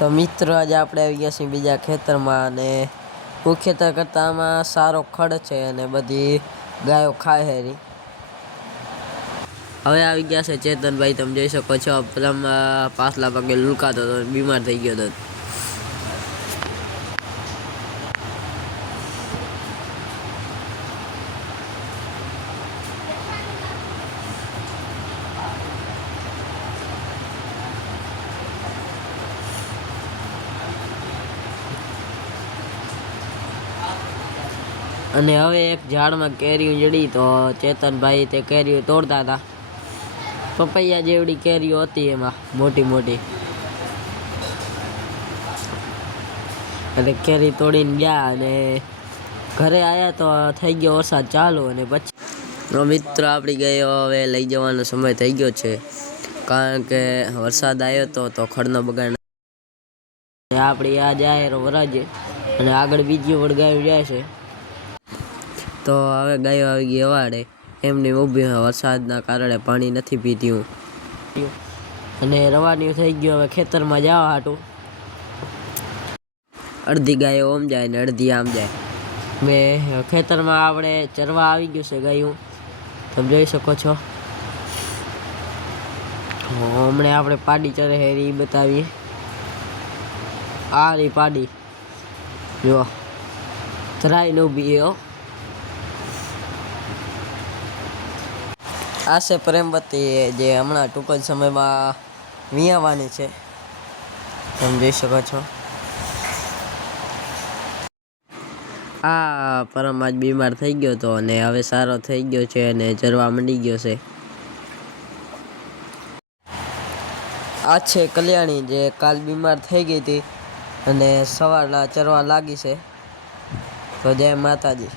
તો મિત્રો આજે આપણે આવી ગયા છીએ બીજા ખેતરમાં અને ખેતર કરતાં આમાં સારો ખડ છે અને બધી ગાયો ખાય હેરી. હવે આવી ગયા છે ચેતનભાઈ, તમે જોઈ શકો છો. પેલા પાછલા પગે લુકાતો હતો, બીમાર થઈ ગયો હતો. અને હવે એક ઝાડમાં કેરીઓ જડી તો ચેતનભાઈ તે કેરીઓ તોડતા હતા. પપૈયા જેવડી કેરીઓ હતી એમાં મોટી મોટી, અને કેરી તોડીને ગયા અને ઘરે આવ્યા તો થઈ ગયો વરસાદ ચાલુ. અને પછી મિત્રો આપણી ગયો હવે લઈ જવાનો સમય થઈ ગયો છે, કારણ કે વરસાદ આવ્યો તો ખડનો બગાડ. આપણી આ જાય વરજ અને આગળ બીજી વળગાવી જાય છે. તો હવે ગાયો આવી ગઈ અવાડે, એમની ઊભી વરસાદના કારણે પાણી નથી પીતી હું. અને રવાની થઈ ગયો હવે ખેતરમાં જવા હાટું. અડધી ગાયો આમ જાય ને અડધી આમ જાય. મેં ખેતરમાં આપણે ચરવા આવી ગયું છે ગાયું, તમે જોઈ શકો છો. હમણાં આપણે પાડી ચરે હેરી બતાવીએ. આ રહી પાડી, જો ધરાઈને ઊભી હો. આ છે પ્રેમવતી, જે હમણાં ટૂંક જ સમયમાં વિયાવાની છે, તમે જોઈ શકો છો. આ પરમ આજ બીમાર થઈ ગયો હતો અને હવે સારો થઈ ગયો છે અને ચરવા મંડી ગયો છે. આ છે કલ્યાણી, જે કાલ બીમાર થઈ ગઈ હતી અને સવારના ચરવા લાગી છે. તો જય માતાજી.